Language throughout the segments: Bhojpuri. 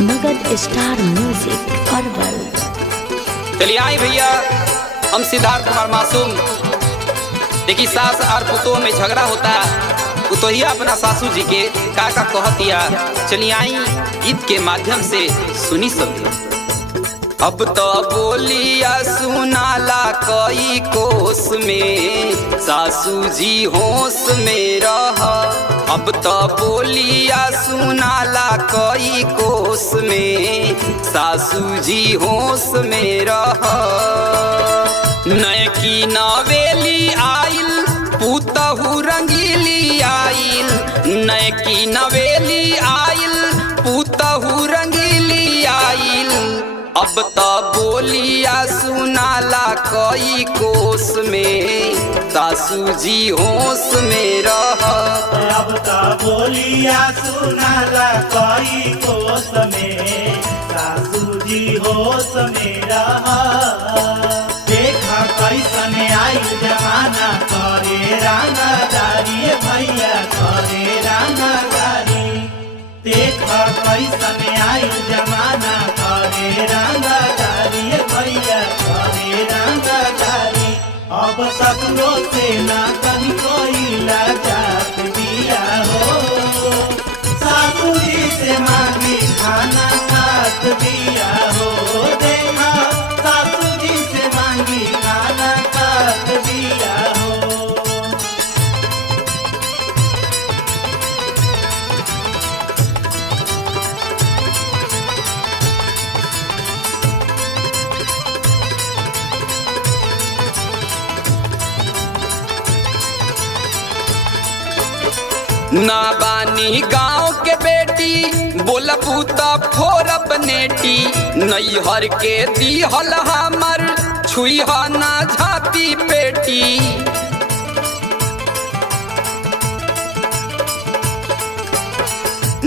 नगद स्टार म्यूजिक अरबल। चलिए आए भैया, हम सिद्धार्थ कुमार मासूम। देखिए सास और पुतों में झगड़ा होता, पुतोहिया अपना सासू जी के का कहतिया। चलिए आई गीत के माध्यम से सुनी सब। अब तो बोलिया सुनाला कई कोस में, सासू जी होश में रह। अब तो बोलिया सुनाला कई कोस में, सासू जी होश में रह। नय की नवेली आइल, पुतहु रंगीली आइल। नय की नवेली आइल, पुतहु रंगीली आइल। अब तो बोलिया सुनाला कई कोस में, सासू जी होश में रह। अब तो बोलिया सुनाला कई कोस में, सासू जी होश में रह। देखा कैसन आई जमाना, करे रंगदारी भैया करे रंगदारी। देखा कैसन आई जमाना, करे रंगदारी भैया करे रंगदारी। अब सपनों से ना कहीं कोई लाजात दिया हो, सासू जी से मांगी खाना खात दिया हो। देखा सासू जी से मांगी खाना खात दिया हो। ना बानी गाँव के बेटी, बोलबू तो फोरब नेटी। नैहर के दिहल हमर, छुईह ना झापी पेटी।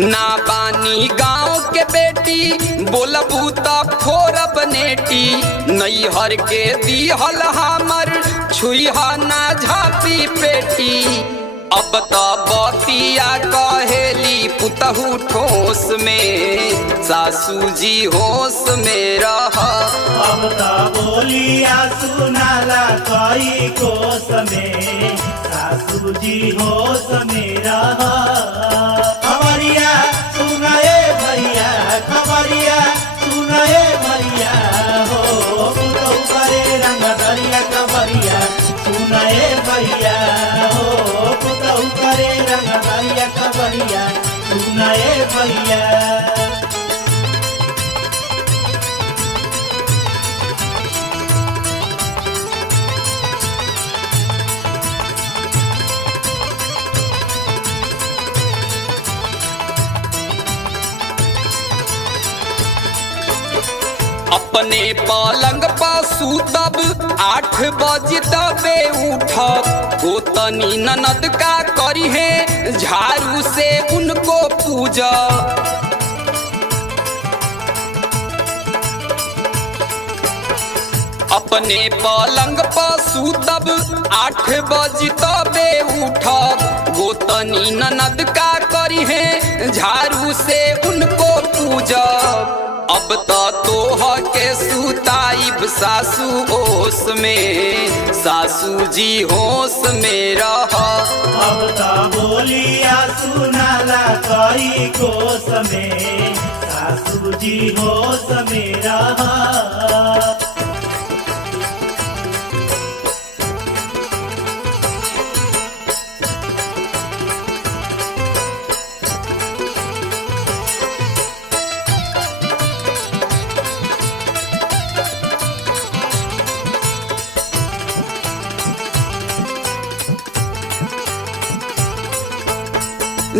ना बानी गाँव के बेटी, बोलबू तो फोरब नेटी। नैहर के दिहल हमर, छुईह ना झापी पेटी। अब तो बतिया कहेली पुतहु ठोस में, सासू जी होश में रह। अब तो बोलिया सुनाला कई कोस में, सासू जी होश में रह। खबरिया सुनाए भैया, खबरिया सुनाए भैया हो। पुतहु करे रंगदरिया, खबरिया सुनाए भैया हो। पुतहु करे रंगदरिया, खबरिया सुनाए भैया। अपने पलंग पर सूतब, 8 बजे तबे उठब। गोतनी ननद का करी है, झाड़ू से उनको पूजा। अपने पलंग पर सूतब, 8 बजे तबे उठब। गोतनी ननद का करी है, झाड़ू से उनको पूजा। अब तो तोह के सुताइब सासू होश में, सासू जी होश में रह। अब तो बोलिया सुनाला कई कोस में, सासू जी होश में रह।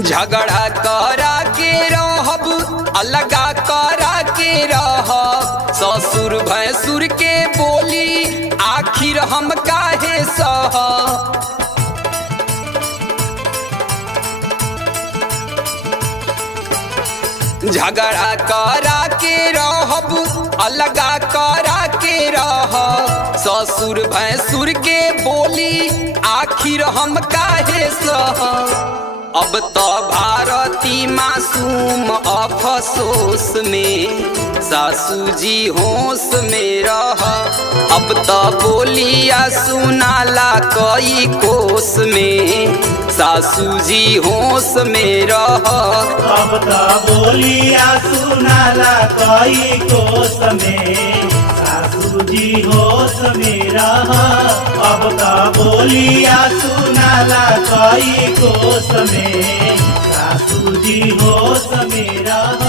झगड़ा करा के रहब, अलगा करा के रहब। ससुर भैंसुर के बोली, आखिर हम काहे सह। झगड़ा करा के रहब, अलगा करा के रहब। ससुर भैंसुर के बोली, आखिर हम काहे सह। अब तो भारती मासूम अफसोस में सासू जी होश में रह। अब तो बोलिया सुनाला कई कोस में सासू जी होश में रह। अब तो बोलिया सुनाला कई कोस में सासू जी होश में रह। अब तो बोलिया सुनाला कई कोस में सासू जी होश में रह।